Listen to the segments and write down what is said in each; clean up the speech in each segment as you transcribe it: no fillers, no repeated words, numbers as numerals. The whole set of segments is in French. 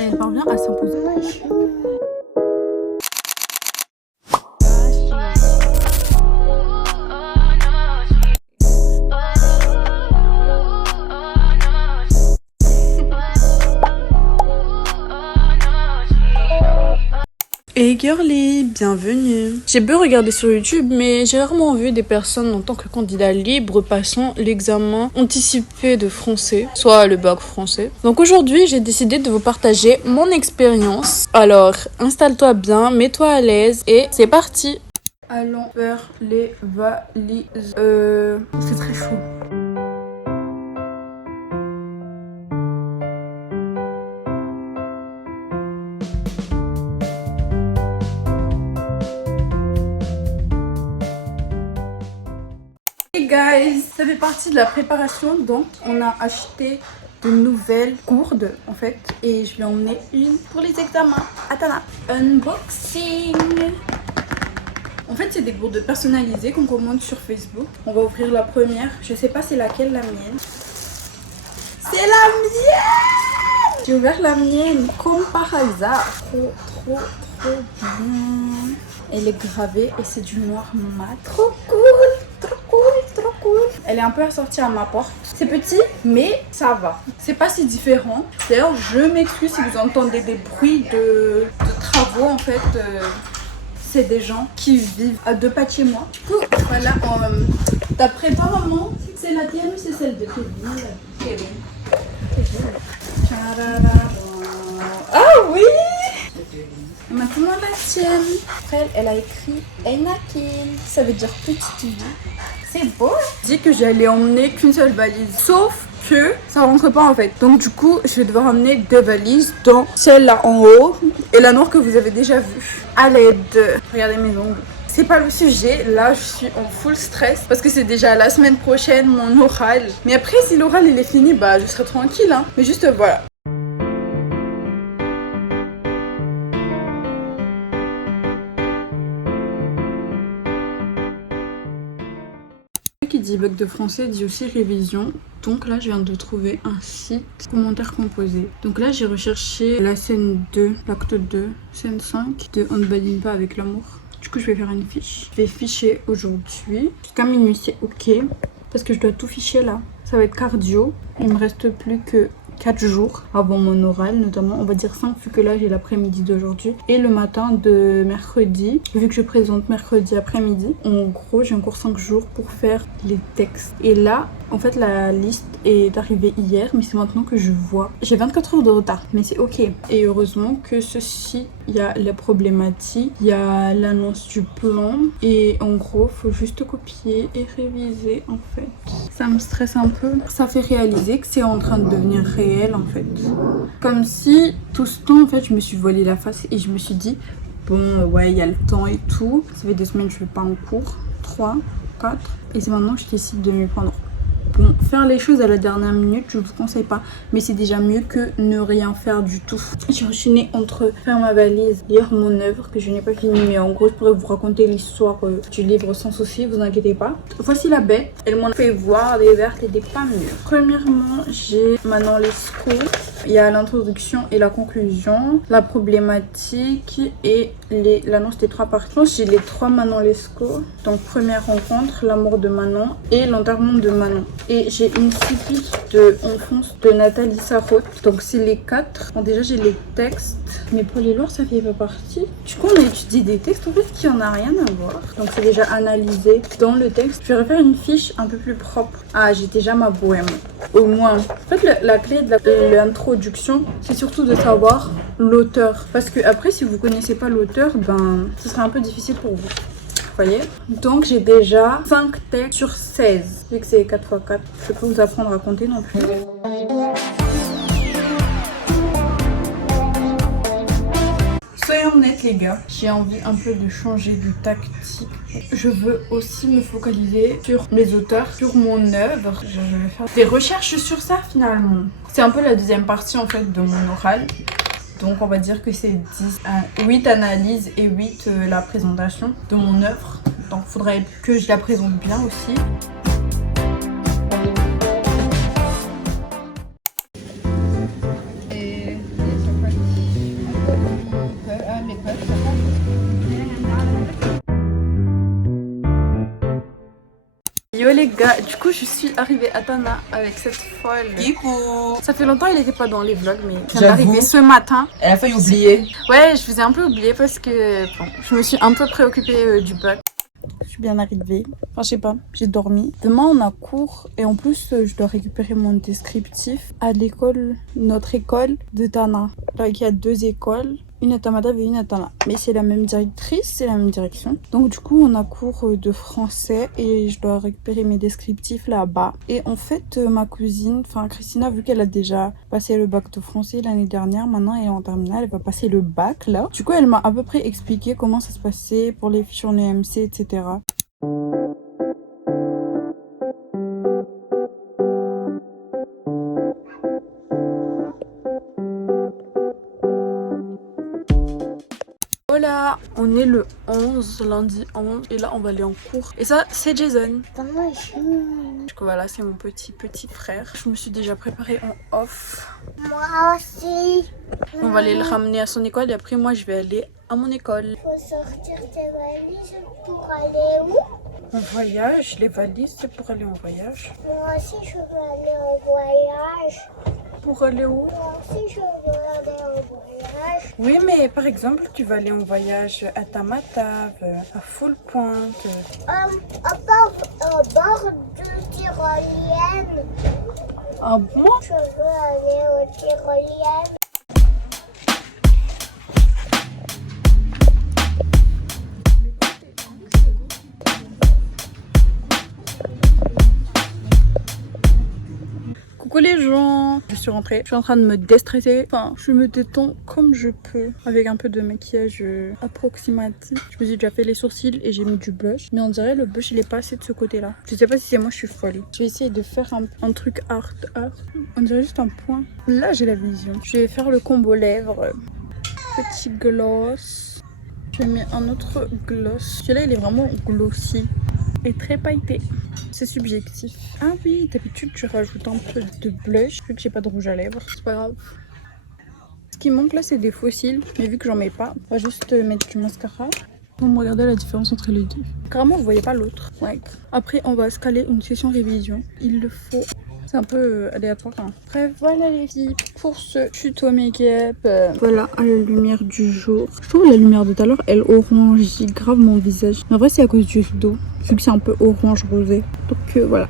Elle parvient à s'imposer. Hey girly, bienvenue. J'ai beau regarder sur YouTube, mais j'ai rarement vu des personnes en tant que candidat libre passant l'examen anticipé de français, soit le bac français. Donc aujourd'hui, j'ai décidé de vous partager mon expérience. Alors, installe-toi bien, mets-toi à l'aise et c'est parti. Allons vers les valises. C'est très chaud. Hey guys, ça fait partie de la préparation, donc on a acheté de nouvelles gourdes en fait et je vais emmener une pour les examens. Atana, unboxing. En fait c'est des gourdes personnalisées qu'on commande sur Facebook. On va ouvrir la première, je sais pas c'est laquelle la mienne. C'est la mienne. J'ai ouvert la mienne comme par hasard. Trop bien. Elle est gravée et c'est du noir mat. Trop cool. Elle est un peu assortie à ma porte. C'est petit, mais ça va. C'est pas si différent. D'ailleurs, je m'excuse si vous entendez des bruits de travaux. En fait, c'est des gens qui vivent à 2 pas de chez moi. Du coup, voilà. D'après toi, maman, c'est la tienne ou c'est celle de Kevin? Ah oui! Maintenant la tienne. Après, elle a écrit Enakin. Ça veut dire petite vie. C'est beau. J'ai dit que j'allais emmener qu'une seule valise. Sauf que ça rentre pas en fait. Donc du coup, je vais devoir emmener 2 valises, dont celle-là en haut et la noire que vous avez déjà vue. À l'aide. Regardez mes ongles. C'est pas le sujet. Là, je suis en full stress parce que c'est déjà la semaine prochaine mon oral. Mais après, si l'oral il est fini, bah je serai tranquille. Hein. Mais juste voilà. Qui dit bac de français dit aussi révision. Donc là je viens de trouver un site commentaires composés. Donc là j'ai recherché la scène 2, l'acte 2, scène 5 de On ne badine pas avec l'amour. Du coup je vais faire une fiche. Je vais ficher aujourd'hui. Jusqu'à minuit c'est ok. Parce que je dois tout ficher là. Ça va être cardio. Il me reste plus que 4 jours avant mon oral, notamment on va dire 5 vu que là j'ai l'après-midi d'aujourd'hui et le matin de mercredi, vu que je présente mercredi après-midi. En gros j'ai encore 5 jours pour faire les textes et là en fait la liste est arrivée hier mais c'est maintenant que je vois. J'ai 24 heures de retard mais c'est ok et heureusement que ceci, il y a les problématiques, il y a l'annonce du plan et en gros faut juste copier et réviser en fait. Ça me stresse un peu, ça fait réaliser que c'est en train de devenir réel en fait. Comme si tout ce temps en fait je me suis voilé la face et je me suis dit bon ouais il y a le temps et tout. Ça fait 2 semaines que je vais pas en cours, 3, 4 et c'est maintenant que je décide de m'y prendre. Bon, faire les choses à la dernière minute, je vous conseille pas, mais c'est déjà mieux que ne rien faire du tout. J'ai enchaîné entre faire ma valise, lire mon œuvre que je n'ai pas fini, mais en gros je pourrais vous raconter l'histoire du livre sans souci, vous inquiétez pas. Voici la bête, elle m'en fait voir des vertes et des pas mûres. Premièrement, j'ai Manon Lescaut. Il y a l'introduction et la conclusion, la problématique et l'annonce des 3 parties. Je pense que j'ai les 3 Manon Lescaut. Donc première rencontre, l'amour de Manon et l'enterrement de Manon. Et j'ai une civique de Enfance de Nathalie Sarraute. Donc c'est les 4. Bon, déjà j'ai les textes. Mais pour les lois ça fait pas partie. Du coup on a étudié des textes en fait qui en a rien à voir. Donc c'est déjà analysé dans le texte. Je vais refaire une fiche un peu plus propre. Ah j'ai déjà ma bohème. Au moins. En fait la clé de l'introduction c'est surtout de savoir l'auteur. Parce que après si vous connaissez pas l'auteur, ben ce sera un peu difficile pour vous. Voyez. Donc j'ai déjà 5 textes sur 16. Vu que c'est 4 x 4, je peux vous apprendre à compter non plus. Soyons honnêtes les gars, j'ai envie un peu de changer de tactique. Je veux aussi me focaliser sur mes auteurs, sur mon œuvre. Je vais faire des recherches sur ça finalement. C'est un peu la deuxième partie en fait de mon oral. Donc on va dire que c'est 8 analyses et 8 la présentation de mon œuvre. Donc il faudrait que je la présente bien aussi. Yo les gars, du coup je suis arrivée à Tana avec cette folle. Coucou. Ça fait longtemps il était pas dans les vlogs mais je viens J'avoue. d'arriver ce matin. Elle a failli oublier. Ouais, je vous ai un peu oublié parce que bon, je me suis un peu préoccupée du bac. Je suis bien arrivée. Enfin, je sais pas, j'ai dormi. Demain, on a cours et en plus, je dois récupérer mon descriptif à l'école, notre école de Tana. Donc, il y a 2 écoles, une à Tamatave et une à Tana. Mais c'est la même directrice, c'est la même direction. Donc, du coup, on a cours de français et je dois récupérer mes descriptifs là-bas. Et en fait, ma cousine, enfin Christina, vu qu'elle a déjà passé le bac de français l'année dernière, maintenant elle est en terminale, elle va passer le bac là. Du coup, elle m'a à peu près expliqué comment ça se passait pour les fiches en EMC, etc. Voilà, on est le 11, lundi 11, et là on va aller en cours. Et ça, c'est Jason. Du coup voilà, c'est mon petit frère. Je me suis déjà préparée en off. Moi aussi. On va aller le ramener à son école et après moi je vais aller à mon école. Faut sortir tes valises pour aller où? En voyage, les valises c'est pour aller en voyage. Moi aussi je veux aller en voyage. Pour aller où? Moi aussi je veux aller en voyage. Oui, mais par exemple, tu vas aller en voyage à Tamatave, à Full Point. Au bord de tyrolienne. Ah bon? Je veux aller au tyrolienne. Coucou les gens, je suis rentrée, je suis en train de me déstresser, enfin je me détends comme je peux avec un peu de maquillage approximatif. Je me suis déjà fait les sourcils et j'ai mis du blush, mais on dirait le blush il est pas assez de ce côté là. Je sais pas si c'est moi, je suis folle. Je vais essayer de faire un truc art, on dirait juste un point. Là j'ai la vision. Je vais faire le combo lèvres, petit gloss. Je vais mettre un autre gloss. Celui-là il est vraiment glossy et très pailleté. C'est subjectif. Ah oui, d'habitude je rajoute un peu de blush vu que j'ai pas de rouge à lèvres. C'est pas grave. Ce qui manque là c'est des fossiles, mais vu que j'en mets pas, on va juste mettre du mascara. Vous me regardez la différence entre les deux. Carrément vous voyez pas l'autre. Ouais. Après on va se caler une session révision. Il le faut. C'est un peu aléatoire. Hein. Bref, voilà les filles pour ce tuto make-up. Voilà à la lumière du jour. Je trouve la lumière de tout à l'heure, elle orangit grave mon visage. Mais en vrai, c'est à cause du rideau, vu que c'est un peu orange rosé. Donc voilà.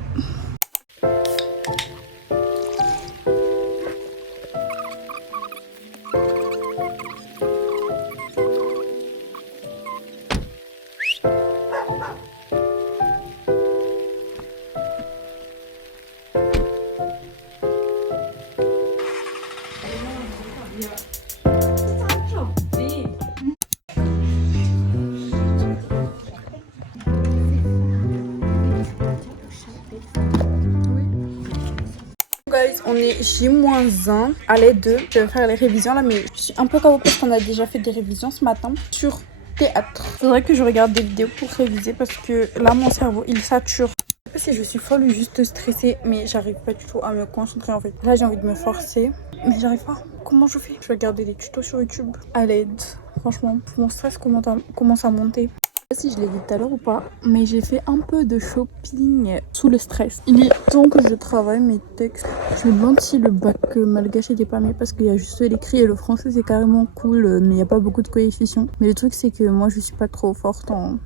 Guys, on est J-1 à l'aide 2. Je vais faire les révisions là, mais je suis un peu KO parce qu'on a déjà fait des révisions ce matin sur théâtre. Faudrait que je regarde des vidéos pour réviser parce que là mon cerveau il sature. Je sais pas si je suis folle ou juste stressée, mais j'arrive pas du tout à me concentrer en fait. Là j'ai envie de me forcer, mais j'arrive pas. Comment je fais? Je vais regarder des tutos sur YouTube à l'aide. Franchement, mon stress commence à monter. Je sais pas si je l'ai dit tout à l'heure ou pas, mais j'ai fait un peu de shopping sous le stress. Il est temps que je travaille mes textes. Je me demande si le bac malgache était pas mieux parce qu'il y a juste l'écrit et le français c'est carrément cool, mais il n'y a pas beaucoup de coefficients. Mais le truc c'est que moi je suis pas trop forte en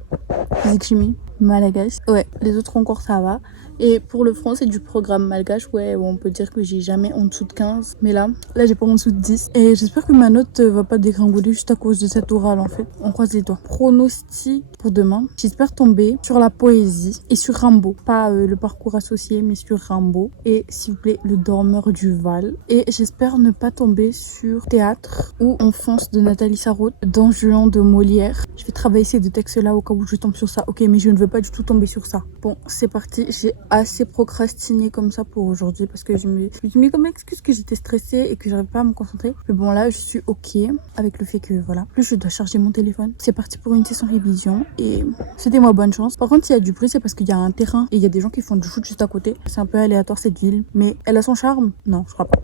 physique chimie malgache. Ouais, les autres encore ça va. Et pour le français du programme malgache, ouais, on peut dire que j'ai jamais en dessous de 15. Mais là j'ai pas en dessous de 10. Et j'espère que ma note va pas dégringoler juste à cause de cet oral en fait. On croise les doigts. Pronostic pour demain. J'espère tomber sur la poésie et sur Rimbaud. Pas le parcours associé, mais sur Rimbaud. Et s'il vous plaît, le dormeur du Val. Et j'espère ne pas tomber sur théâtre ou Enfance de Nathalie Sarraute, Don Juan de Molière. Je vais travailler ces 2 textes-là au cas où je tombe sur ça. Ok, mais je ne veux pas du tout tomber sur ça. Bon, c'est parti. J'ai assez procrastiné comme ça pour aujourd'hui parce que je me suis mis comme excuse que j'étais stressée et que j'arrive pas à me concentrer. Mais bon, là, je suis ok avec le fait que voilà. Plus je dois charger mon téléphone. C'est parti pour une session révision et c'était-moi bonne chance. Par contre, s'il y a du bruit, c'est parce qu'il y a un terrain et il y a des gens qui font du foot juste à côté. C'est un peu aléatoire cette ville, mais elle a son charme. Non, je crois pas.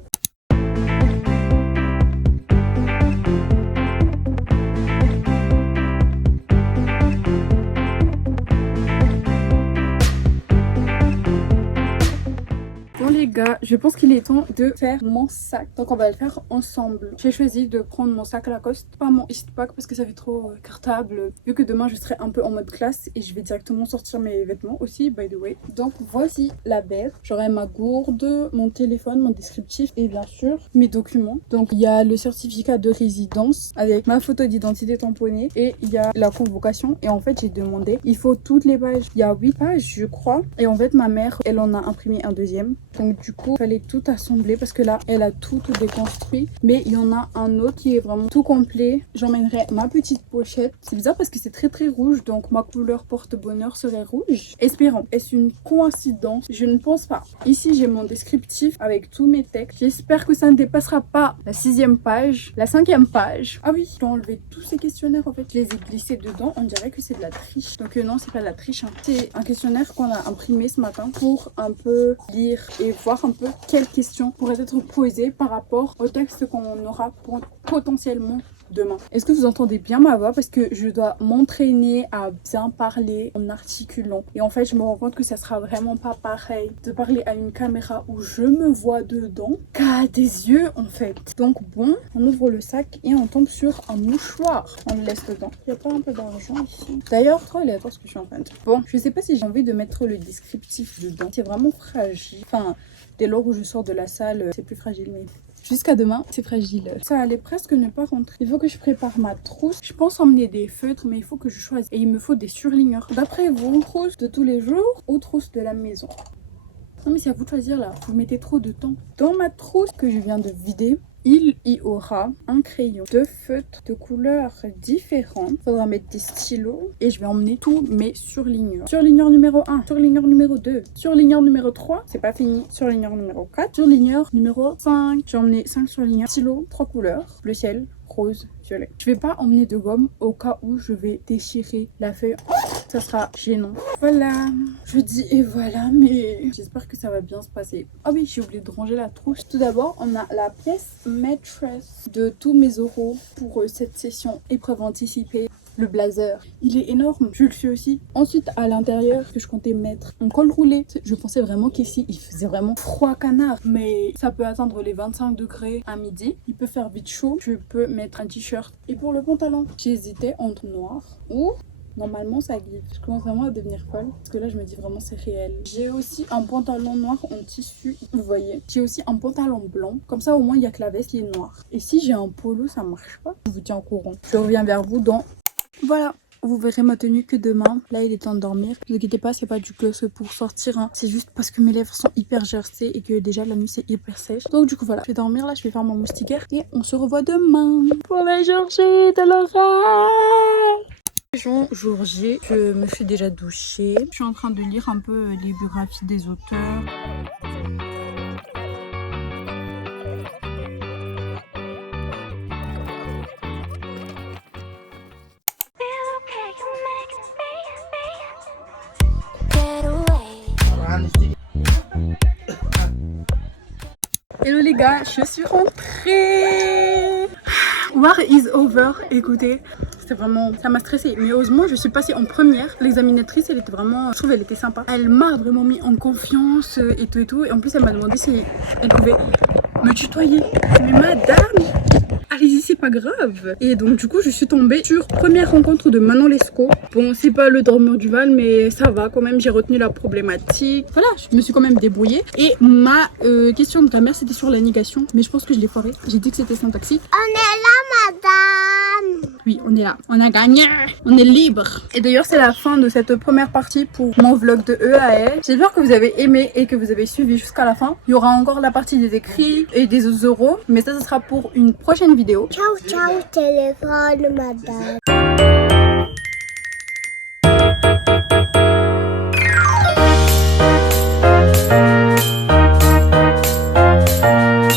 les gars, je pense qu'il est temps de faire mon sac. Donc on va le faire ensemble. J'ai choisi de prendre mon sac Lacoste, pas mon Eastpak parce que ça fait trop cartable. Vu que demain je serai un peu en mode classe et je vais directement sortir mes vêtements aussi, by the way. Donc voici la bête. J'aurai ma gourde, mon téléphone, mon descriptif et bien sûr mes documents. Donc il y a le certificat de résidence avec ma photo d'identité tamponnée et il y a la convocation. Et en fait j'ai demandé, il faut toutes les pages. Il y a 8 pages je crois. Et en fait ma mère, elle en a imprimé un deuxième. Donc du coup il fallait tout assembler parce que là elle a tout déconstruit. Mais il y en a un autre qui est vraiment tout complet. J'emmènerai ma petite pochette. C'est bizarre parce que c'est très rouge. Donc ma couleur porte-bonheur serait rouge. Espérons. Est-ce une coïncidence? Je ne pense pas. Ici j'ai mon descriptif avec tous mes textes. J'espère que ça ne dépassera pas la 6e page, la 5e page. Ah oui, j'ai enlevé tous ces questionnaires en fait. Je les ai glissés dedans. On dirait que c'est de la triche. Donc non, c'est pas de la triche. Hein. C'est un questionnaire qu'on a imprimé ce matin pour un peu lire et voir un peu quelles questions pourraient être posées par rapport au texte qu'on aura potentiellement demain. Est-ce que vous entendez bien ma voix? Parce que je dois m'entraîner à bien parler en articulant. Et en fait, je me rends compte que ça sera vraiment pas pareil de parler à une caméra où je me vois dedans qu'à des yeux en fait. Donc bon, on ouvre le sac et on tombe sur un mouchoir. On le laisse dedans. Il n'y a pas un peu d'argent ici. D'ailleurs, trop aléatoire ce que je suis en train de faire. Bon, je sais pas si j'ai envie de mettre le descriptif dedans. C'est vraiment fragile. Enfin, dès lors où je sors de la salle, c'est plus fragile mais... Jusqu'à demain, c'est fragile. Ça allait presque ne pas rentrer. Il faut que je prépare ma trousse. Je pense emmener des feutres, mais il faut que je choisisse. Et il me faut des surligneurs. D'après vous, trousse de tous les jours ou trousse de la maison? Non mais c'est à vous de choisir là. Vous mettez trop de temps. Dans ma trousse que je viens de vider, il y aura un crayon, 2 feutres de couleurs différentes. Il faudra mettre des stylos et je vais emmener tous mes surligneurs. Surligneur numéro 1, surligneur numéro 2, surligneur numéro 3, c'est pas fini. Surligneur numéro 4, surligneur numéro 5. J'ai emmené 5 surligneurs, stylos, 3 couleurs, bleu ciel, rose, violet. Je vais pas emmener de gomme au cas où je vais déchirer la feuille. Ça sera gênant. Voilà, je dis et voilà, mais j'espère que ça va bien se passer. Ah oui, j'ai oublié de ranger la trousse. Tout d'abord, on a la pièce maîtresse de tous mes oraux pour cette session épreuve anticipée. Le blazer, il est énorme, je le suis aussi. Ensuite, à l'intérieur, que je comptais mettre un col roulé. Je pensais vraiment qu'ici, il faisait vraiment froid canard. Mais ça peut atteindre les 25 degrés à midi. Il peut faire vite chaud. Je peux mettre un t-shirt. Et pour le pantalon, j'hésitais entre noir ou... Normalement ça glisse. Je commence vraiment à devenir folle. Parce que là je me dis vraiment c'est réel. J'ai aussi un pantalon noir en tissu. Vous voyez. J'ai aussi un pantalon blanc. Comme ça au moins il n'y a que la veste qui est noire. Et si j'ai un polo ça marche pas. Je vous tiens au courant. Je reviens vers vous dans... Voilà. Vous verrez ma tenue que demain. Là il est temps de dormir. Ne vous inquiétez pas, c'est pas du gloss pour sortir. Hein. C'est juste parce que mes lèvres sont hyper gercées et que déjà la nuit c'est hyper sèche. Donc du coup voilà. Je vais dormir là. Je vais faire mon moustiquaire. Et on se revoit demain pour la journée de l'orage. Jour J, je me suis déjà douchée. Je suis en train de lire un peu les biographies des auteurs. Hello les gars, je suis rentrée. War is over, écoutez. Vraiment, ça m'a stressée. Mais heureusement, je suis passée en première. L'examinatrice, elle était vraiment, je trouve, elle était sympa. Elle m'a vraiment mis en confiance et tout et tout. Et en plus, elle m'a demandé si elle pouvait me tutoyer. Mais madame, allez-y, c'est pas grave. Et donc, du coup, je suis tombée sur première rencontre de Manon Lescaut. Bon, c'est pas le dormeur du Val, mais ça va quand même. J'ai retenu la problématique. Voilà, je me suis quand même débrouillée. Et ma question de grammaire, c'était sur la négation. Mais je pense que je l'ai foiré. J'ai dit que c'était syntaxique. On est là, madame. Oui, on est là. On a gagné. On est libre. Et d'ailleurs, c'est la fin de cette première partie pour mon vlog de EAS. J'espère que vous avez aimé et que vous avez suivi jusqu'à la fin. Il y aura encore la partie des écrits et des oraux. Mais ça, ce sera pour une prochaine vidéo. Ciao, ciao, téléphone, madame.